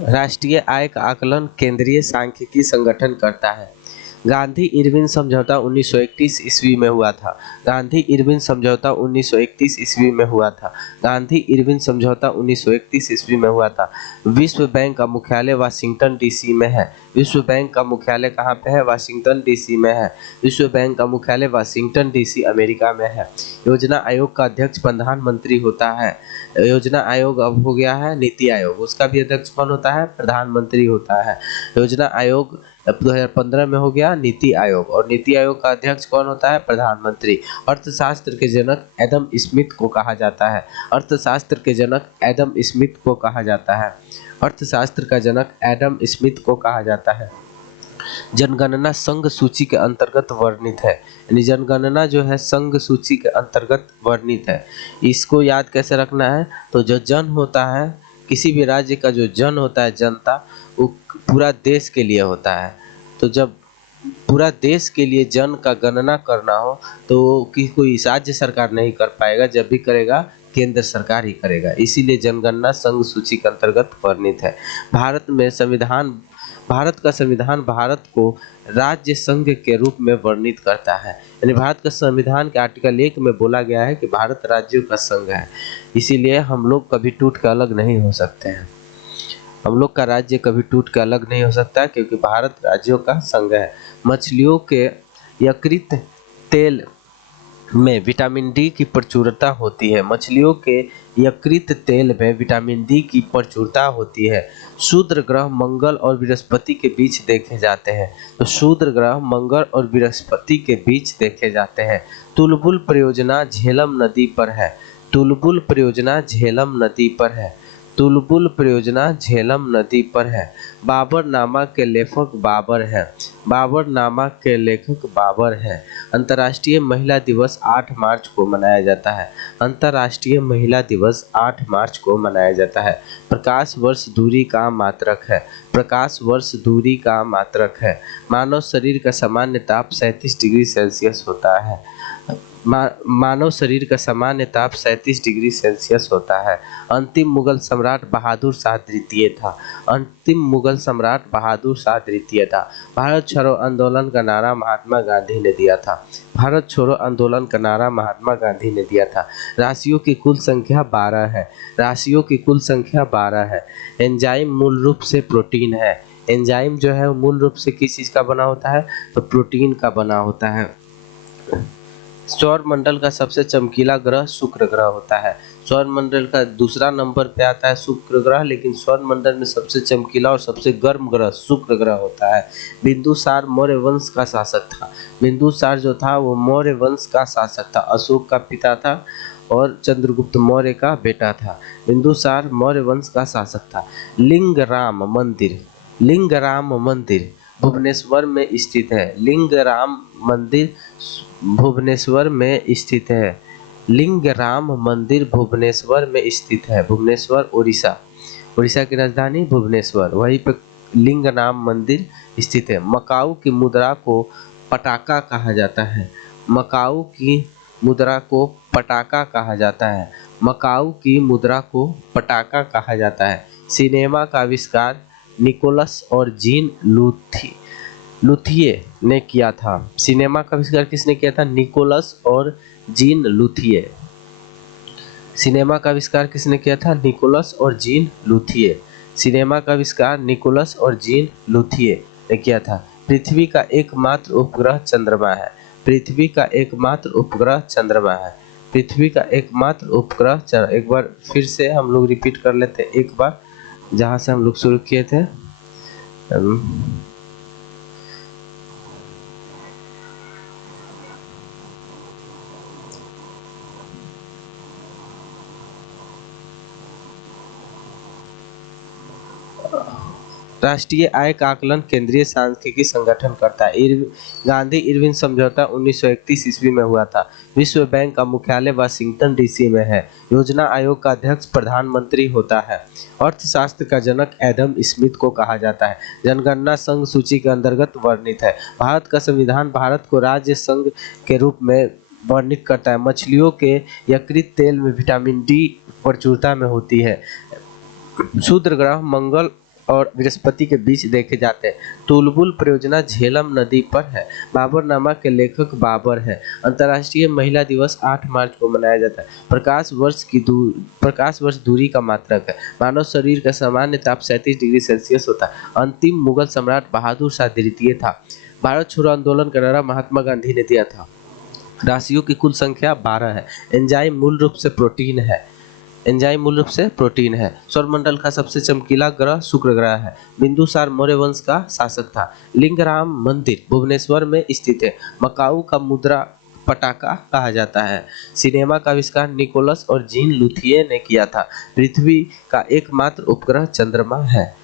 राष्ट्रीय आय का आकलन केंद्रीय सांख्यिकी संगठन करता है। गांधी इरविन समझौता 1931 ईस्वी में हुआ था। गांधी इरविन समझौता 1931 ईस्वी में हुआ था। गांधी इरविन समझौता 1931 ईस्वी में हुआ था। विश्व बैंक का मुख्यालय वाशिंगटन डीसी में है। विश्व बैंक का मुख्यालय कहाँ पे है? वाशिंगटन डीसी में है। विश्व बैंक का मुख्यालय वाशिंगटन डीसी अमेरिका में है। योजना आयोग का अध्यक्ष प्रधानमंत्री होता है। योजना आयोग अब हो गया है नीति आयोग, उसका भी अध्यक्ष कौन होता है? प्रधानमंत्री होता है। योजना आयोग 2015 में हो गया नीति आयोग, और नीति आयोग का अध्यक्ष कौन होता है? प्रधानमंत्री। अर्थशास्त्र के जनक एडम स्मिथ को कहा जाता है। अर्थशास्त्र के जनक एडम स्मिथ को कहा जाता है। अर्थशास्त्र का जनक एडम स्मिथ को कहा जाता है। जनगणना संघ सूची के अंतर्गत वर्णित है, यानी जनगणना जो है संघ सूची के अंतर्गत वर्णित है। इसको याद कैसे रखना है? तो जो जन होता है, किसी भी राज्य का जो जन होता है, जनता, वो पूरा देश के लिए होता है। तो जब पूरा देश के लिए जन का गणना करना हो तो कोई राज्य सरकार नहीं कर पाएगा, जब भी करेगा केंद्र सरकार ही करेगा। इसीलिए जनगणना संघ सूची के अंतर्गत वर्णित है। भारत का संविधान भारत को राज्य संघ के रूप में वर्णित करता है, यानी भारत का संविधान के आर्टिकल 1 में बोला गया है कि भारत राज्यों का संघ है। इसीलिए हम लोग कभी टूट के अलग नहीं हो सकते हैं। हम लोग का राज्य कभी टूट के अलग नहीं हो सकता, क्योंकि भारत राज्यों का संघ है। मछलियों के यकृत तेल में विटामिन डी की प्रचुरता होती है। मछलियों के यकृत तेल में विटामिन डी की प्रचुरता होती है। शूद्र ग्रह मंगल और बृहस्पति के बीच देखे जाते हैं। तो शूद्र ग्रह मंगल और बृहस्पति के बीच देखे जाते हैं। तुलबुल परियोजना झेलम नदी पर है। तुलबुल परियोजना झेलम नदी पर है। तुलबुल परियोजना झेलम नदी पर है। बाबरनामा के लेखक बाबर है। बाबरनामा के लेखक बाबर है। अंतर्राष्ट्रीय महिला दिवस 8 मार्च को मनाया जाता है। अंतर्राष्ट्रीय महिला दिवस 8 मार्च को मनाया जाता है। प्रकाश वर्ष दूरी का मात्रक है। प्रकाश वर्ष दूरी का मात्रक है। मानव शरीर का सामान्य ताप 37 डिग्री सेल्सियस होता है। मानव शरीर का सामान्य ताप 37 डिग्री सेल्सियस होता है। अंतिम मुगल सम्राट बहादुर शाह द्वितीय था। अंतिम मुगल सम्राट बहादुर शाह द्वितीय था। भारत छोड़ो आंदोलन का नारा महात्मा गांधी ने दिया था। भारत छोड़ो आंदोलन का नारा महात्मा गांधी ने दिया था। राशियों की कुल संख्या 12 है। राशियों की कुल संख्या 12 है। एंजाइम मूल रूप से प्रोटीन है। एंजाइम जो है मूल रूप से किस चीज का बना होता है? तो प्रोटीन का बना होता है। सौर मंडल का सबसे चमकीला ग्रह शुक्र ग्रह होता है। सौर मंडल का दूसरा नंबर पे आता है शुक्र ग्रह, लेकिन सौर मंडल में सबसे चमकीला और सबसे गर्म ग्रह शुक्र ग्रह होता है। बिंदुसार मौर्य वंश का शासक था। बिंदुसार जो था वो मौर्य वंश का शासक था। अशोक का पिता था और चंद्रगुप्त मौर्य का बेटा था। बिंदुसार मौर्य वंश का शासक था। लिंगराम मंदिर, लिंगराम मंदिर भुवनेश्वर में स्थित है। लिंगराम मंदिर भुवनेश्वर में स्थित है। लिंगराम मंदिर भुवनेश्वर में स्थित है। भुवनेश्वर उड़ीसा, उड़ीसा की राजधानी भुवनेश्वर, वहीं पे लिंगराम मंदिर स्थित है। मकाऊ की मुद्रा को पटाका कहा जाता है। मकाऊ की मुद्रा को पटाका कहा जाता है। मकाऊ की मुद्रा को पटाका कहा जाता है। सिनेमा का आविष्कार निकोलस और जीन लुथिये ने किया था। सिनेमा का आविष्कार किसने किया था? निकोलस और जीन लुथिये। सिनेमा का आविष्कार किसने किया था? निकोलस और जीन लुथिये। सिनेमा का आविष्कार निकोलस और जीन लुथिये ने किया था। पृथ्वी का एकमात्र उपग्रह चंद्रमा है। पृथ्वी का एकमात्र उपग्रह चंद्रमा है। पृथ्वी का एकमात्र उपग्रह, एक बार फिर से हम लोग रिपीट कर लेते हैं, एक बार जहां से हम लोग शुरू किए थे। राष्ट्रीय आय का आकलन केंद्रीय सांख्यिकी संगठन करता है। गांधी इरविन समझौता 1931 ईस्वी में हुआ था। विश्व बैंक का मुख्यालय वाशिंगटन डीसी में है। योजना आयोग का अध्यक्ष प्रधानमंत्री होता है। अर्थशास्त्र का जनक एडम स्मिथ को कहा जाता है। जनगणना संघ सूची के अंतर्गत वर्णित है। भारत का संविधान भारत को राज्य संघ के रूप में वर्णित करता है। मछलियों के यकृत तेल में विटामिन डी प्रचुरता में होती है। शूद्र ग्रह मंगल और बृहस्पति के बीच देखे जाते हैं। तुलबुल परियोजना झेलम नदी पर है। बाबरनामा के लेखक बाबर है। अंतर्राष्ट्रीय महिला दिवस 8 मार्च को मनाया जाता है। प्रकाश वर्ष दूरी का मात्रक है। मानव शरीर का सामान्य ताप 37 डिग्री सेल्सियस होता है। अंतिम मुगल सम्राट बहादुर शाह द्वितीय था। भारत छोड़ो आंदोलन का नारा महात्मा गांधी ने दिया था। राशियों की कुल संख्या 12 है। एंजाइम मूल रूप से प्रोटीन है। सौरमंडल का सबसे चमकीला ग्रह शुक्र ग्रह है। बिंदुसार मौर्य वंश का शासक था। लिंगराम मंदिर भुवनेश्वर में स्थित है। मकाऊ का मुद्रा पटाखा कहा जाता है। सिनेमा का आविष्कार निकोलस और जीन लुथिये ने किया था। पृथ्वी का एकमात्र उपग्रह चंद्रमा है।